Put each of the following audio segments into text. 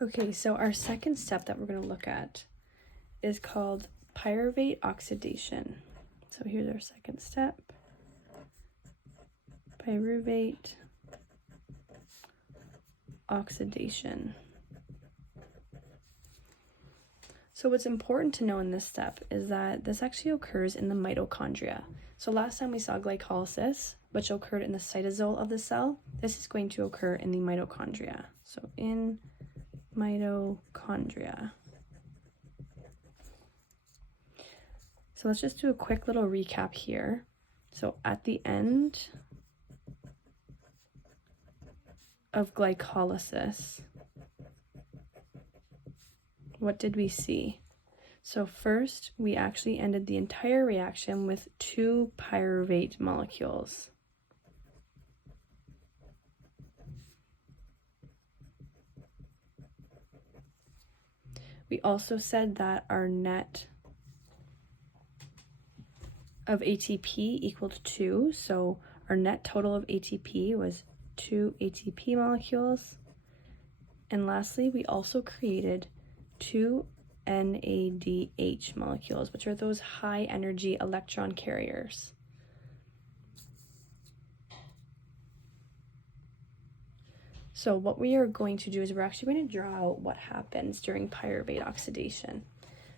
Okay, so our second step that we're going to look at is called pyruvate oxidation. So here's our second step. Pyruvate oxidation. So what's important to know in this step is that this actually occurs in the mitochondria. So last time we saw glycolysis, which occurred in the cytosol of the cell. This is going to occur in the mitochondria. So in mitochondria. So let's just do a quick little recap here. So at the end of glycolysis, what did we see? So first, we actually ended the entire reaction with 2 pyruvate molecules. We also said that our net of ATP equaled 2, so our net total of ATP was 2 ATP molecules. And lastly, we also created 2 NADH molecules, which are those high energy electron carriers. So what we are going to do is we're actually going to draw out what happens during pyruvate oxidation.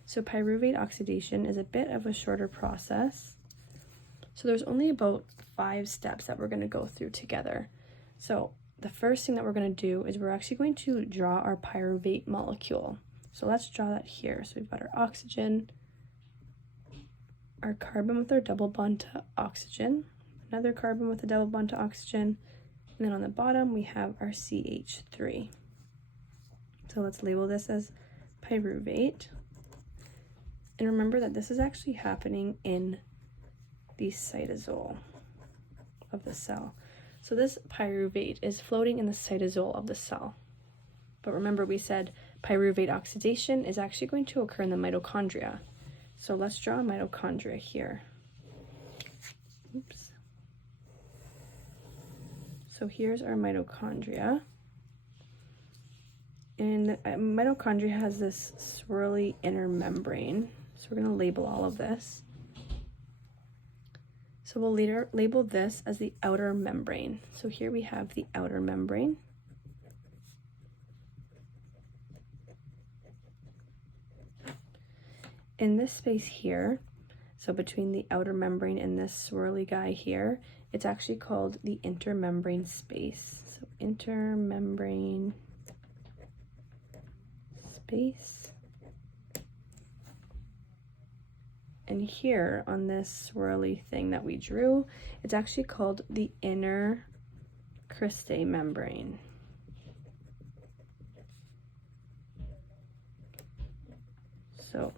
So pyruvate oxidation is a bit of a shorter process. So there's only about 5 steps that we're going to go through together. So the first thing that we're going to do is we're actually going to draw our pyruvate molecule. So let's draw that here. So we've got our oxygen, our carbon with our double bond to oxygen, another carbon with a double bond to oxygen, and then on the bottom we have our CH3. So let's label this as pyruvate. And remember that this is actually happening in the cytosol of the cell. So this pyruvate is floating in the cytosol of the cell. But remember, we said pyruvate oxidation is actually going to occur in the mitochondria. So let's draw a mitochondria here. Oops. So here's our mitochondria. And mitochondria has this swirly inner membrane. So we're going to label all of this. So we'll later label this as the outer membrane. So here we have the outer membrane. In this space here, so between the outer membrane and this swirly guy here, it's actually called the intermembrane space. So intermembrane space. And here on this swirly thing that we drew, it's actually called the inner cristae membrane. So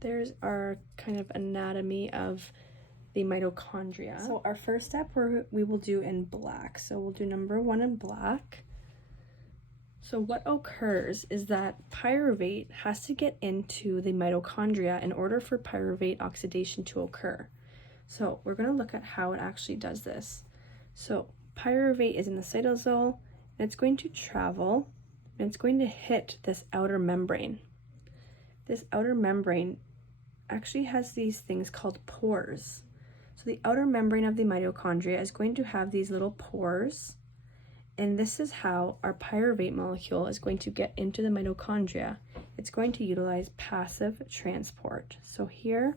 there's our kind of anatomy of the mitochondria. So our first step we will do in black. So we'll do number 1 in black. So what occurs is that pyruvate has to get into the mitochondria in order for pyruvate oxidation to occur. So we're going to look at how it actually does this. So pyruvate is in the cytosol, and it's going to travel, and it's going to hit this outer membrane. This outer membrane actually has these things called pores. So the outer membrane of the mitochondria is going to have these little pores, and this is how our pyruvate molecule is going to get into the mitochondria. It's going to utilize passive transport. So here,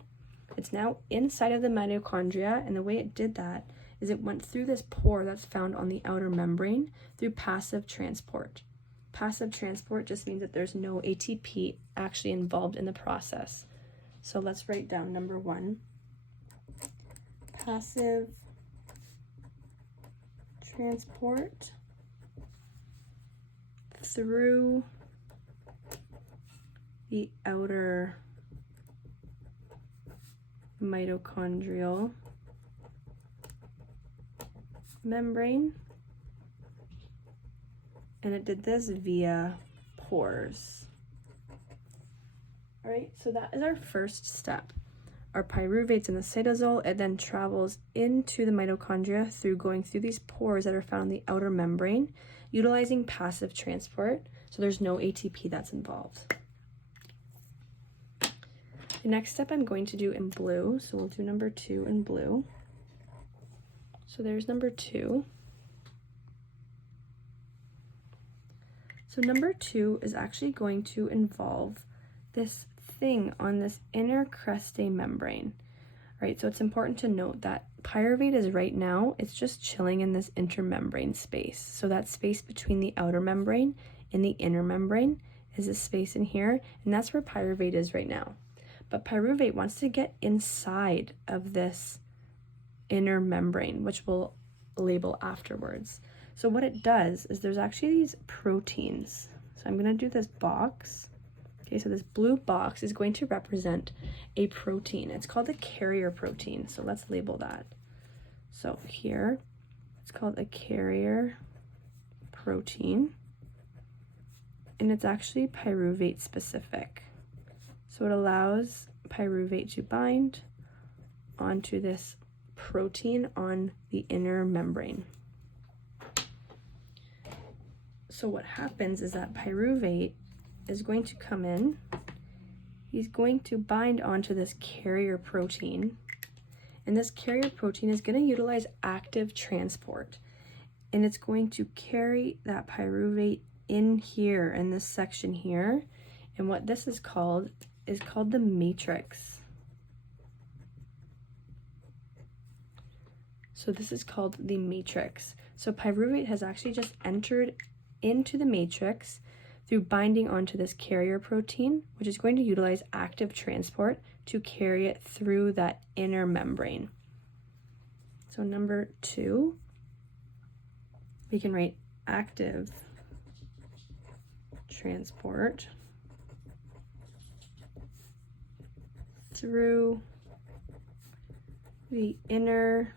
it's now inside of the mitochondria, and the way it did that is it went through this pore that's found on the outer membrane through passive transport. Passive transport just means that there's no ATP actually involved in the process. So let's write down number 1. Passive transport through the outer mitochondrial membrane. And it did this via pores. All right, so that is our first step. Our pyruvate's in the cytosol. It then travels into the mitochondria through going through these pores that are found in the outer membrane. utilizing passive transport, so there's no ATP that's involved. The next step I'm going to do in blue, so we'll do number 2 in blue. So there's number 2. So number 2 is actually going to involve this thing on this inner crestae membrane. Right, so it's important to note that pyruvate is right now, it's just chilling in this intermembrane space. So that space between the outer membrane and the inner membrane is this space in here, and that's where pyruvate is right now. But pyruvate wants to get inside of this inner membrane, which we'll label afterwards. So what it does is there's actually these proteins. So I'm gonna do this box. Okay, so this blue box is going to represent a protein. It's called a carrier protein. So let's label that. So here, it's called a carrier protein. And it's actually pyruvate specific. So it allows pyruvate to bind onto this protein on the inner membrane. So what happens is that pyruvate is going to come in, he's going to bind onto this carrier protein, and this carrier protein is going to utilize active transport, and it's going to carry that pyruvate in here, in this section here, and what this is called the matrix. So this is called the matrix. So pyruvate has actually just entered into the matrix through binding onto this carrier protein, which is going to utilize active transport to carry it through that inner membrane. So number 2, we can write active transport through the inner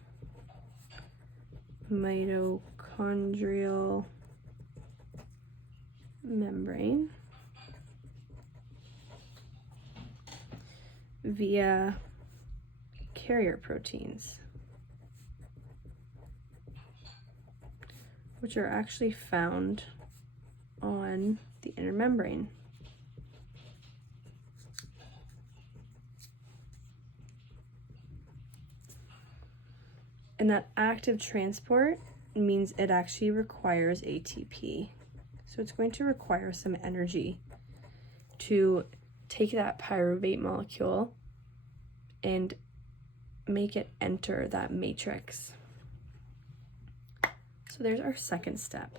mitochondrial membrane via carrier proteins, which are actually found on the inner membrane. And that active transport means it actually requires ATP. So it's going to require some energy to take that pyruvate molecule and make it enter that matrix. So there's our second step.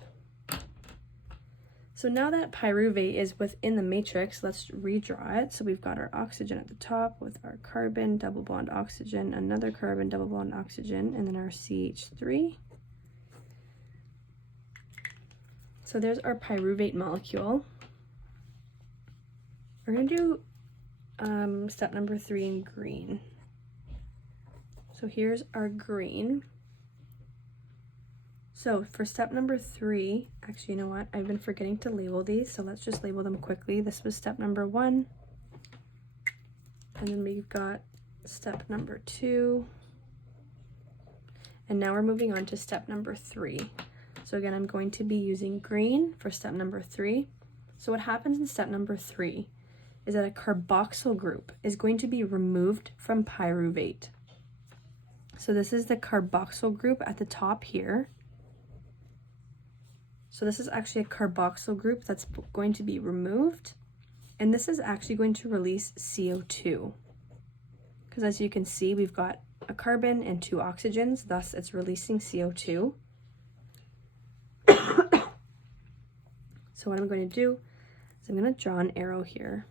So now that pyruvate is within the matrix, let's redraw it. So we've got our oxygen at the top with our carbon, double bond oxygen, another carbon, double bond oxygen, and then our CH3. So there's our pyruvate molecule. We're going to do step number 3 in green. So here's our green. So for step number 3, actually, you know what? I've been forgetting to label these, so let's just label them quickly. This was step number 1. And then we've got step number 2. And now we're moving on to step number 3. So again, I'm going to be using green for step number 3. So what happens in step number 3 is that a carboxyl group is going to be removed from pyruvate. So this is the carboxyl group at the top here. So this is actually a carboxyl group that's going to be removed. And this is actually going to release CO2. Because as you can see, we've got a carbon and 2 oxygens, thus it's releasing CO2. So what I'm going to do is I'm going to draw an arrow here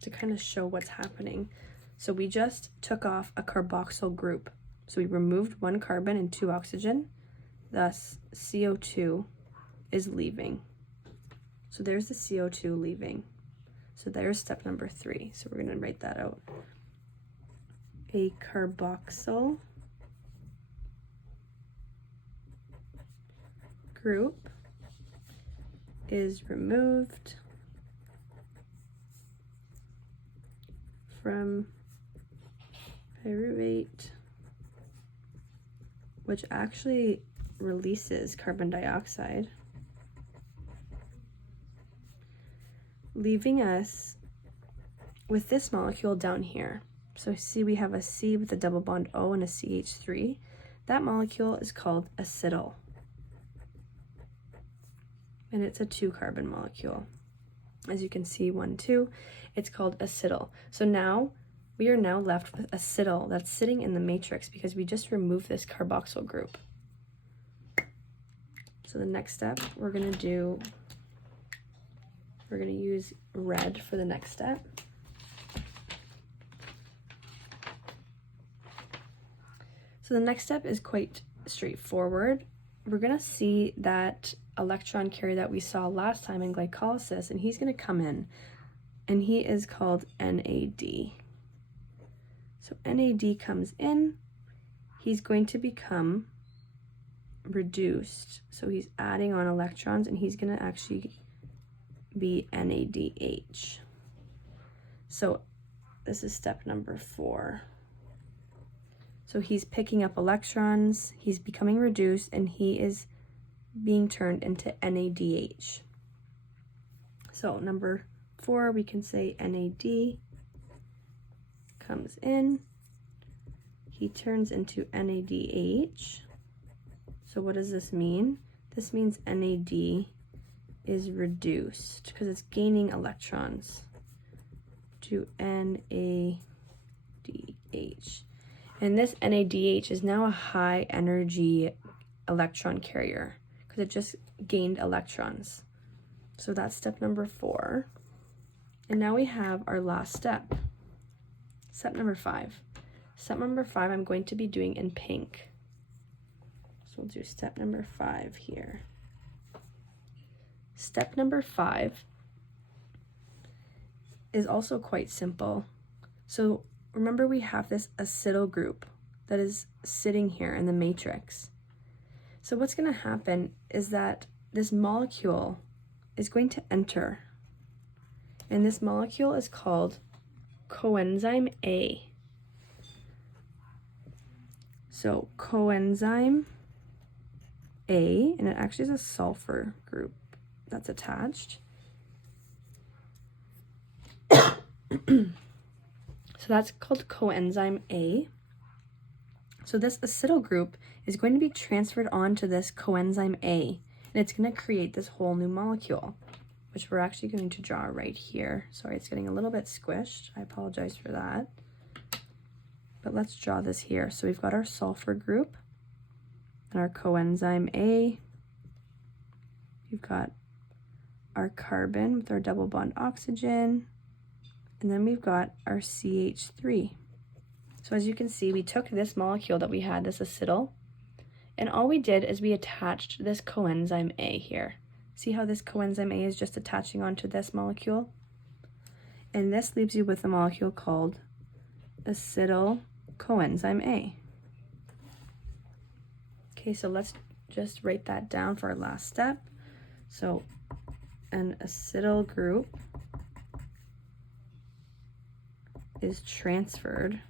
to kind of show what's happening. So we just took off a carboxyl group. So we removed 1 carbon and 2 oxygen, thus CO2 is leaving. So there's the CO2 leaving. So there's step number 3. So we're going to write that out. A carboxyl group is removed from pyruvate, which actually releases carbon dioxide, leaving us with this molecule down here. So see, we have a C with a double bond O and a CH3. That molecule is called acetyl, and it's a 2-carbon molecule. As you can see, 1, 2, it's called acetyl. So now we are now left with acetyl that's sitting in the matrix because we just removed this carboxyl group. So the next step we're going to use red for the next step. So the next step is quite straightforward. We're going to see that electron carrier that we saw last time in glycolysis, and he's going to come in, and he is called NAD. So NAD comes in, he's going to become reduced. So he's adding on electrons, and he's going to actually be NADH. So this is step number 4. So he's picking up electrons, he's becoming reduced, and he is being turned into NADH. So number 4, we can say NAD comes in, he turns into NADH. So what does this mean? This means NAD is reduced because it's gaining electrons to NADH. And this NADH is now a high energy electron carrier because it just gained electrons. So that's step number 4. And now we have our last step. Step number 5. Step number 5 I'm going to be doing in pink. So we'll do step number 5 here. Step number 5 is also quite simple. So remember, we have this acetyl group that is sitting here in the matrix. So what's going to happen is that this molecule is going to enter, and this molecule is called coenzyme A. So coenzyme A, and it actually is a sulfur group that's attached. So that's called coenzyme A. So this acetyl group is going to be transferred onto this coenzyme A, and it's going to create this whole new molecule, which we're actually going to draw right here. Sorry, it's getting a little bit squished. I apologize for that. But let's draw this here. So we've got our sulfur group and our coenzyme A. We've got our carbon with our double bond oxygen. And then we've got our CH3. So as you can see, we took this molecule that we had, this acetyl, and all we did is we attached this coenzyme A here. See how this coenzyme A is just attaching onto this molecule? And this leaves you with a molecule called acetyl coenzyme A. Okay, so let's just write that down for our last step. So an acetyl group is transferred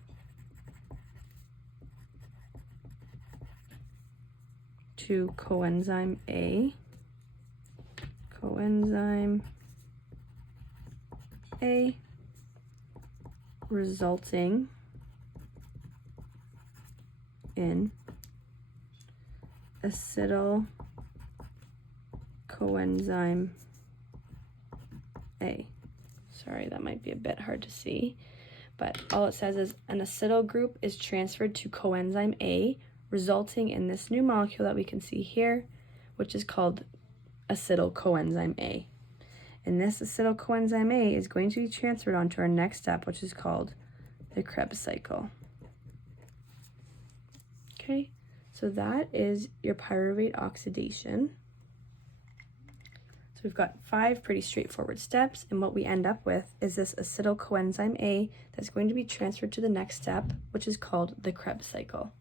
to coenzyme A, resulting in acetyl coenzyme A. Sorry, that might be a bit hard to see, but all it says is an acetyl group is transferred to coenzyme A, resulting in this new molecule that we can see here, which is called acetyl coenzyme A. And this acetyl coenzyme A is going to be transferred onto our next step, which is called the Krebs cycle. Okay, so that is your pyruvate oxidation. So we've got 5 pretty straightforward steps, and what we end up with is this acetyl coenzyme A that's going to be transferred to the next step, which is called the Krebs cycle.